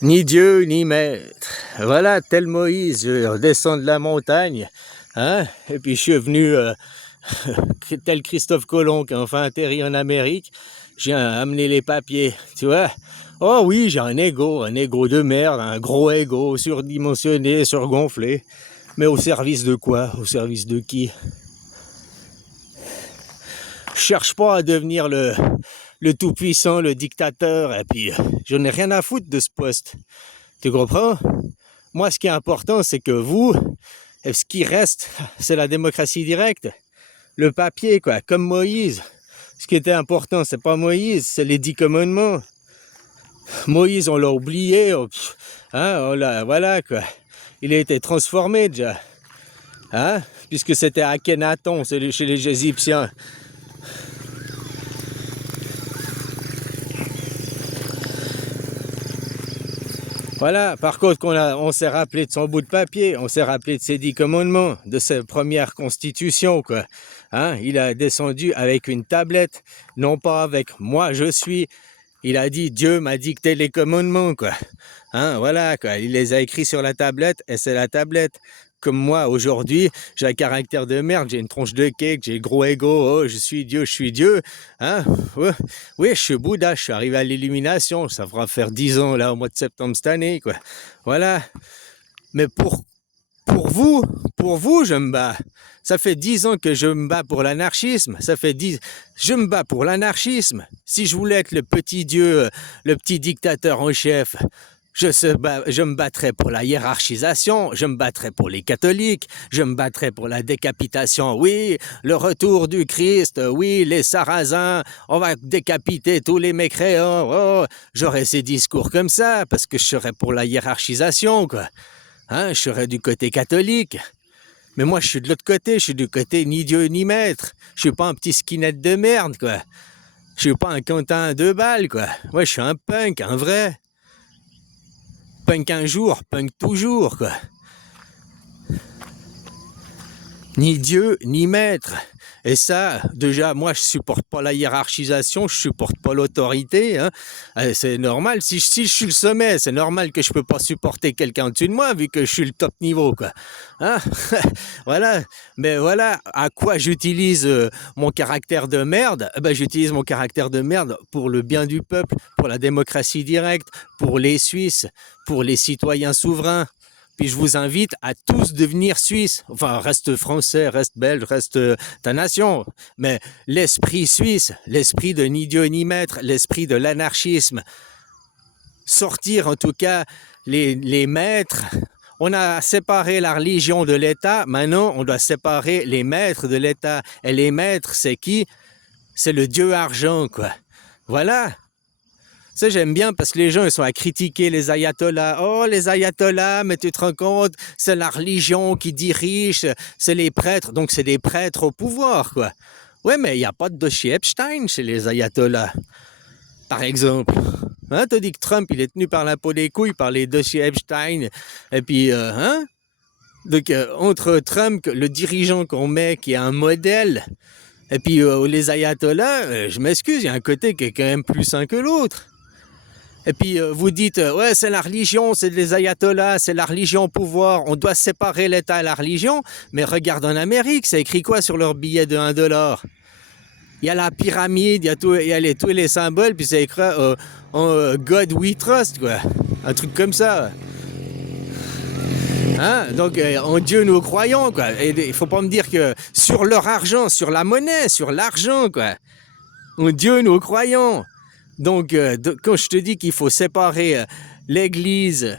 Ni Dieu, ni maître. Voilà, tel Moïse, je redescends de la montagne, hein, et puis je suis venu, tel Christophe Colomb qui a enfin atterri en Amérique, j'ai amené les papiers, tu vois. Oh oui, j'ai un ego de merde, un gros ego, surdimensionné, surgonflé. Mais au service de quoi? Au service de qui? Je cherche pas à devenir le tout-puissant, le dictateur, et puis je n'ai rien à foutre de ce poste. Tu comprends? Moi, ce qui est important, c'est que vous, ce qui reste, c'est la démocratie directe. Le papier, quoi, comme Moïse. Ce qui était important, c'est pas Moïse, c'est les 10 commandements. Moïse, on l'a oublié, voilà, quoi. Il a été transformé, déjà. Hein? Puisque c'était Akhenaton, c'est chez les Égyptiens. Voilà, par contre, on s'est rappelé de son bout de papier, on s'est rappelé de ses 10 commandements, de sa première constitution, quoi. Hein? Il a descendu avec une tablette, non pas avec moi je suis. Il a dit Dieu m'a dicté les commandements, quoi. Hein? Voilà, quoi. Il les a écrits sur la tablette et c'est la tablette. Comme moi, aujourd'hui, j'ai un caractère de merde, j'ai une tronche de cake, j'ai gros ego, oh, je suis Dieu, hein? Ouais. Oui, je suis Bouddha, je suis arrivé à l'illumination, ça fera faire 10 ans, là, au mois de septembre cette année, quoi. Voilà. Mais pour vous, je me bats. Ça fait 10 ans que je me bats pour l'anarchisme. Je me bats pour l'anarchisme. Si je voulais être le petit Dieu, le petit dictateur en chef, je me battrais pour la hiérarchisation, je me battrais pour les catholiques, je me battrais pour la décapitation, oui, le retour du Christ, oui, les sarrasins, on va décapiter tous les mécréants, oh, j'aurais ces discours comme ça, parce que je serais pour la hiérarchisation, quoi. Hein, je serais du côté catholique. Mais moi, je suis de l'autre côté, je suis du côté ni Dieu ni maître. Je suis pas un petit skinhead de merde, quoi. Je suis pas un Quentin à 2 balles, quoi. Moi, je suis un punk, un vrai. Punk un jour, punk toujours, quoi. Ni Dieu, ni maître. Et ça, déjà, moi, je supporte pas la hiérarchisation, je supporte pas l'autorité. Hein. C'est normal. Si je suis le sommet, c'est normal que je peux pas supporter quelqu'un au-dessus de moi, vu que je suis le top niveau, quoi. Hein. Voilà. Mais voilà, à quoi j'utilise mon caractère de merde? Ben, j'utilise mon caractère de merde pour le bien du peuple, pour la démocratie directe, pour les Suisses, pour les citoyens souverains. Puis je vous invite à tous devenir suisses. Enfin, reste français, reste belge, reste ta nation. Mais l'esprit suisse, l'esprit de ni Dieu ni maître, l'esprit de l'anarchisme. Sortir en tout cas les maîtres. On a séparé la religion de l'État. Maintenant, on doit séparer les maîtres de l'État. Et les maîtres, c'est qui? C'est le Dieu argent, quoi. Voilà. Ça, j'aime bien parce que les gens, ils sont à critiquer les ayatollahs. Oh, les ayatollahs, mais tu te rends compte, c'est la religion qui dirige, c'est les prêtres, donc c'est des prêtres au pouvoir, quoi. Ouais, mais il n'y a pas de dossier Epstein chez les ayatollahs, par exemple. Hein, t'as dit que Trump, il est tenu par la peau des couilles par les dossiers Epstein. Et puis, hein? Donc, entre Trump, le dirigeant qu'on met, qui est un modèle, et puis les ayatollahs, je m'excuse, il y a un côté qui est quand même plus sain que l'autre. Et puis vous dites, ouais, c'est la religion, c'est les ayatollahs, c'est la religion au pouvoir, on doit séparer l'État et la religion. Mais regarde en Amérique, ça écrit quoi sur leur billet de 1 $? Il y a la pyramide, il y a tous les symboles, puis ça écrit God we trust, quoi. Un truc comme ça. Hein? Donc, en Dieu nous croyons, quoi. Et il faut pas me dire que sur leur argent, sur la monnaie, sur l'argent, quoi. En Dieu nous croyons. Donc, quand je te dis qu'il faut séparer l'Église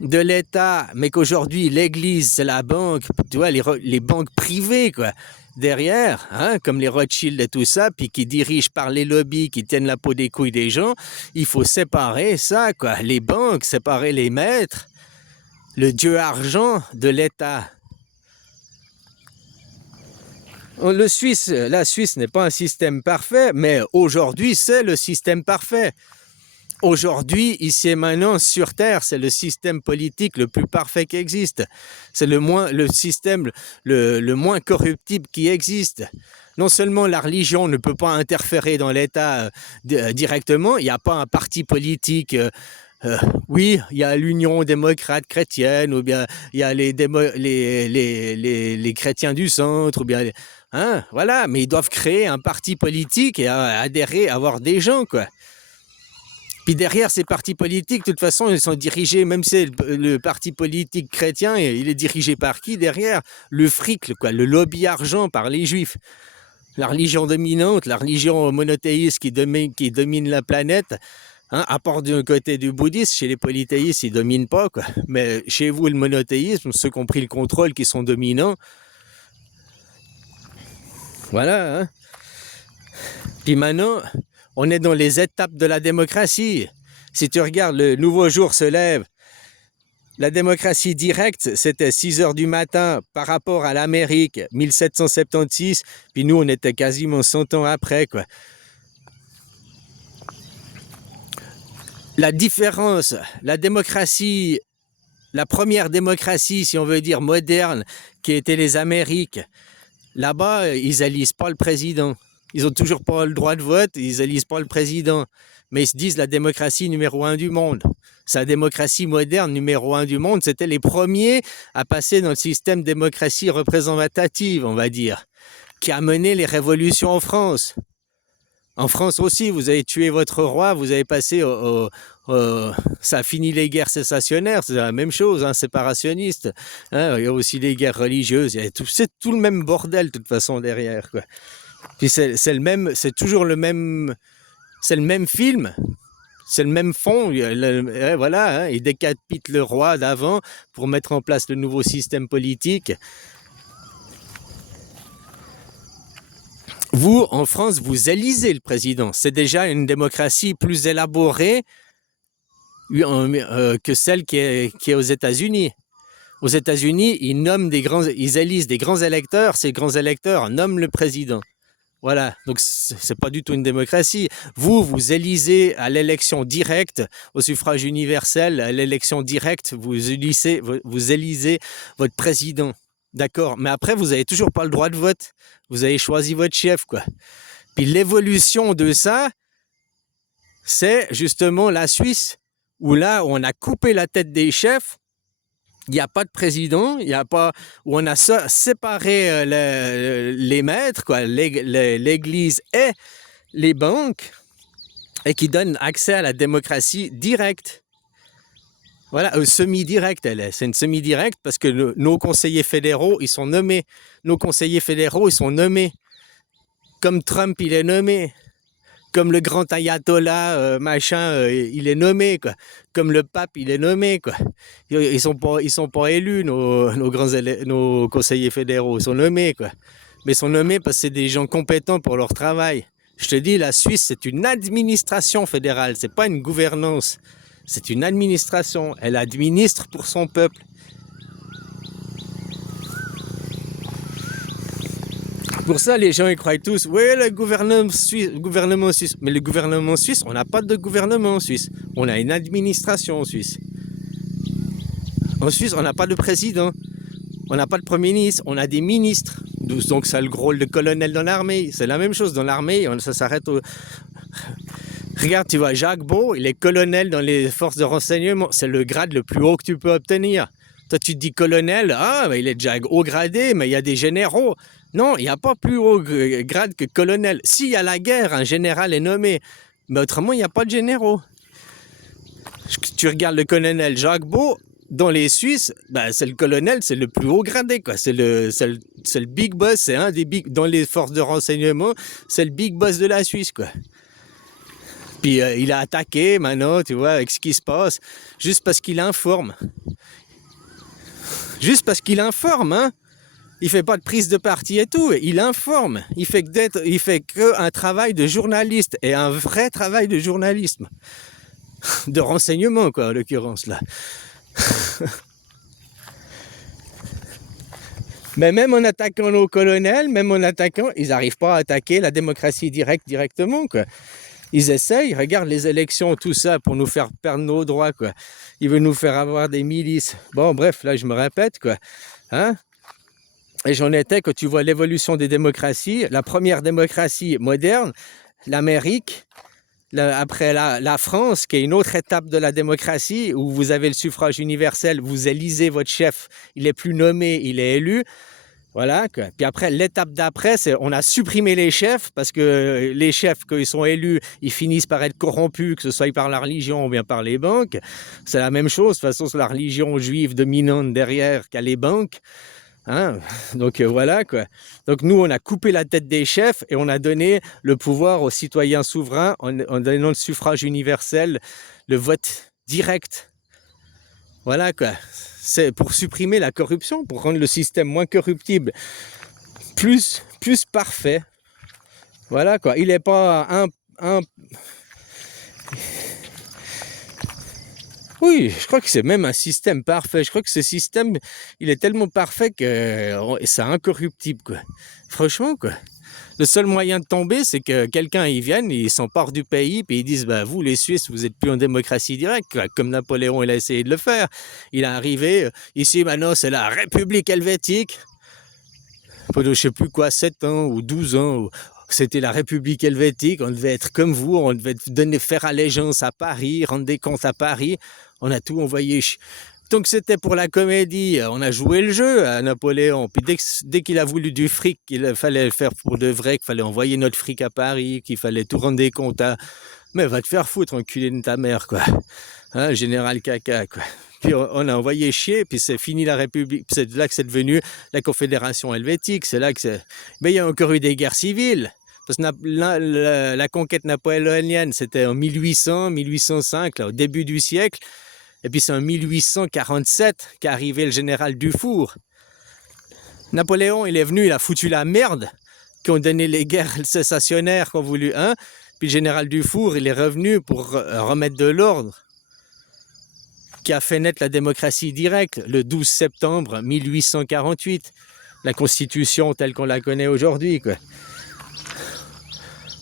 de l'État, mais qu'aujourd'hui, l'Église, c'est la banque, tu vois, les banques privées, quoi, derrière, hein, comme les Rothschild et tout ça, puis qui dirigent par les lobbies, qui tiennent la peau des couilles des gens, il faut séparer ça, quoi, les banques, séparer les maîtres, le Dieu argent de l'État. La Suisse n'est pas un système parfait, mais aujourd'hui, c'est le système parfait. Aujourd'hui, ici et maintenant, sur Terre, c'est le système politique le plus parfait qui existe. C'est le système le moins corruptible qui existe. Non seulement la religion ne peut pas interférer dans l'État directement, il n'y a pas un parti politique Euh, oui, il y a l'Union démocrate chrétienne, ou bien il y a les chrétiens du centre, ou bien hein, voilà, mais ils doivent créer un parti politique et adhérer, avoir des gens, quoi. Puis derrière ces partis politiques, de toute façon, ils sont dirigés, même si le parti politique chrétien, il est dirigé par qui derrière? Le fric, quoi, le lobby argent par les juifs. La religion dominante, la religion monothéiste qui domine la planète, hein, à part d'un côté du bouddhisme, chez les polythéistes, ils ne dominent pas, quoi. Mais chez vous, le monothéisme, ceux qui ont pris le contrôle, qui sont dominants, voilà. Hein. Puis maintenant, on est dans les étapes de la démocratie. Si tu regardes, le nouveau jour se lève. La démocratie directe, c'était 6 heures du matin par rapport à l'Amérique, 1776. Puis nous, on était quasiment 100 ans après, quoi. La différence, la démocratie, la première démocratie, si on veut dire moderne, qui était les Amériques, là-bas, ils élisent pas le président. Ils ont toujours pas le droit de vote, ils élisent pas le président. Mais ils se disent la démocratie numéro 1 du monde. Sa démocratie moderne numéro 1 du monde, c'était les premiers à passer dans le système démocratie représentative, on va dire, qui a mené les révolutions en France. En France aussi, vous avez tué votre roi, vous avez passé ça a fini les guerres sécessionnaires, c'est la même chose, hein, séparationniste. Hein, il y a aussi les guerres religieuses, c'est tout le même bordel de toute façon derrière, quoi. Puis c'est toujours le même, c'est le même film, c'est le même fond. Voilà, hein, il décapite le roi d'avant pour mettre en place le nouveau système politique. Vous, en France, vous élisez le président. C'est déjà une démocratie plus élaborée que celle qui est aux États-Unis. Aux États-Unis, ils élisent des grands électeurs. Ces grands électeurs nomment le président. Voilà, donc c'est pas du tout une démocratie. Vous élisez à l'élection directe, au suffrage universel, à l'élection directe, vous élisez votre président. D'accord, mais après, vous n'avez toujours pas le droit de vote. Vous avez choisi votre chef, quoi. Puis l'évolution de ça, c'est justement la Suisse, où là, on a coupé la tête des chefs. Il n'y a pas de président, il y a pas, où on a séparé les maîtres, quoi, l'Église et les banques, et qui donne accès à la démocratie directe. Voilà, semi-directe, c'est une semi-directe parce que nos conseillers fédéraux, ils sont nommés. Nos conseillers fédéraux, ils sont nommés. Comme Trump, il est nommé. Comme le grand ayatollah, il est nommé, quoi. Comme le pape, il est nommé, quoi. Ils sont pas élus, nos conseillers fédéraux. Ils sont nommés, quoi. Mais ils sont nommés parce que c'est des gens compétents pour leur travail. Je te dis, la Suisse, c'est une administration fédérale. C'est pas une gouvernance. C'est une administration. Elle administre pour son peuple. Pour ça, les gens ils croient tous, oui, le gouvernement suisse. Mais le gouvernement suisse, on n'a pas de gouvernement suisse. On a une administration en Suisse. En Suisse, on n'a pas de président. On n'a pas de premier ministre. On a des ministres. Donc, ça a le rôle de colonel dans l'armée. C'est la même chose dans l'armée. Ça s'arrête au... Regarde, tu vois, Jacques Beau, il est colonel dans les forces de renseignement. C'est le grade le plus haut que tu peux obtenir. Toi, tu te dis colonel, mais il est déjà haut gradé, mais il y a des généraux. Non, il n'y a pas plus haut grade que colonel. S'il y a la guerre, un général est nommé. Mais autrement, il n'y a pas de généraux. Tu regardes le colonel Jacques Beau, dans les Suisses, c'est le colonel, c'est le plus haut gradé, quoi. C'est le big boss, c'est un des big... Dans les forces de renseignement, c'est le big boss de la Suisse, quoi. Puis il a attaqué maintenant, tu vois, avec ce qui se passe, juste parce qu'il informe. Juste parce qu'il informe, hein. Il fait pas de prise de parti et tout, il informe. Il fait qu'un travail de journaliste, et un vrai travail de journalisme. De renseignement, quoi, en l'occurrence, là. Mais même en attaquant nos colonels, ils n'arrivent pas à attaquer la démocratie directement, quoi. Ils essayent, regarde les élections, tout ça, pour nous faire perdre nos droits, quoi. Ils veulent nous faire avoir des milices. Bon, bref, là, je me répète, quoi. Hein? Et j'en étais, quand tu vois l'évolution des démocraties, la première démocratie moderne, l'Amérique, Après la France, qui est une autre étape de la démocratie, où vous avez le suffrage universel, vous élisez votre chef, il est plus nommé, il est élu. Voilà. Puis après, l'étape d'après, c'est on a supprimé les chefs, parce que les chefs, quand ils sont élus, ils finissent par être corrompus, que ce soit par la religion ou bien par les banques. C'est la même chose. De toute façon, c'est la religion juive dominante derrière qu'à les banques. Hein. Donc voilà quoi. Donc nous, on a coupé la tête des chefs et on a donné le pouvoir aux citoyens souverains en donnant le suffrage universel, le vote direct. Voilà quoi. C'est pour supprimer la corruption, pour rendre le système moins corruptible, plus parfait. Voilà quoi. Il n'est pas Oui, je crois que c'est même un système parfait. Je crois que ce système, il est tellement parfait que c'est incorruptible, quoi. Franchement, quoi. Le seul moyen de tomber, c'est que quelqu'un y vienne, il s'empare du pays, puis ils disent, bah, vous, les Suisses, vous êtes plus en démocratie directe, quoi. Comme Napoléon, il a essayé de le faire. Il est arrivé, ici, maintenant, c'est la République helvétique. Pendant, je sais plus quoi, 7 ans ou 12 ans, c'était la République helvétique, on devait être comme vous, on devait faire allégeance à Paris, rendre des comptes à Paris, on a tout envoyé. Donc c'était pour la comédie, on a joué le jeu à Napoléon, puis dès qu'il a voulu du fric, qu'il fallait le faire pour de vrai, qu'il fallait envoyer notre fric à Paris, qu'il fallait tout rendre des comptes à... Mais va te faire foutre, enculé de ta mère, quoi. Hein, général caca, quoi. Puis on a envoyé chier, puis c'est fini la République, c'est là que c'est devenu la Confédération helvétique, c'est là que c'est... Mais il y a encore eu des guerres civiles, parce que la conquête napoléonienne, c'était en 1800, 1805, là, au début du siècle, et puis c'est en 1847 qu'est arrivé le général Dufour. Napoléon, il est venu, il a foutu la merde, qu'ont donné les guerres sécessionnaires qu'ont voulu, hein, puis le général Dufour, il est revenu pour remettre de l'ordre, qui a fait naître la démocratie directe le 12 septembre 1848, la Constitution telle qu'on la connaît aujourd'hui, quoi.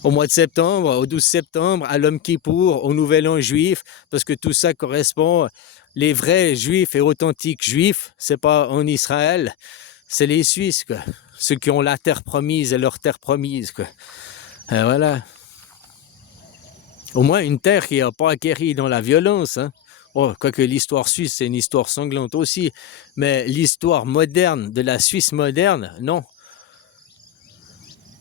Au mois de septembre, au 12 septembre, à l'Yom Kippour, au Nouvel An juif, parce que tout ça correspond, les vrais juifs et authentiques juifs, c'est pas en Israël, c'est les Suisses, quoi. Ceux qui ont la terre promise et leur terre promise, quoi. Et voilà. Au moins une terre qui n'a pas acquérie dans la violence, hein. Oh, quoique l'histoire suisse, c'est une histoire sanglante aussi. Mais l'histoire moderne, de la Suisse moderne, non.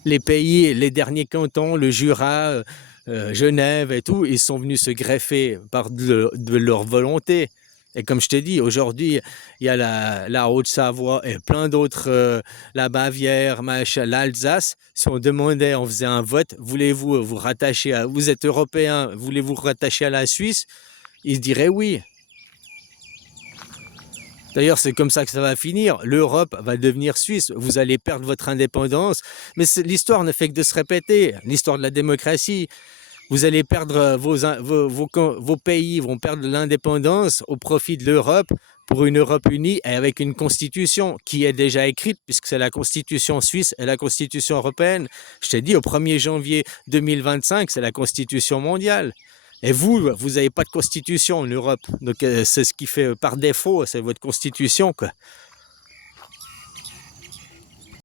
Les pays, les derniers cantons, le Jura, Genève et tout, ils sont venus se greffer par de leur volonté. Et comme je t'ai dit, aujourd'hui, il y a la Haute-Savoie et plein d'autres, la Bavière, l'Alsace. Si on demandait, on faisait un vote, voulez-vous vous rattacher à... Vous êtes européen, voulez-vous rattacher à la Suisse? Ils diraient oui. D'ailleurs, c'est comme ça que ça va finir. L'Europe va devenir suisse. Vous allez perdre votre indépendance. Mais l'histoire ne fait que de se répéter. L'histoire de la démocratie. Vous allez perdre vos pays, vont perdre l'indépendance au profit de l'Europe pour une Europe unie et avec une constitution qui est déjà écrite puisque c'est la constitution suisse et la constitution européenne. Je t'ai dit, au 1er janvier 2025, c'est la constitution mondiale. Et vous n'avez pas de constitution en Europe. Donc c'est ce qui fait par défaut, c'est votre constitution, quoi.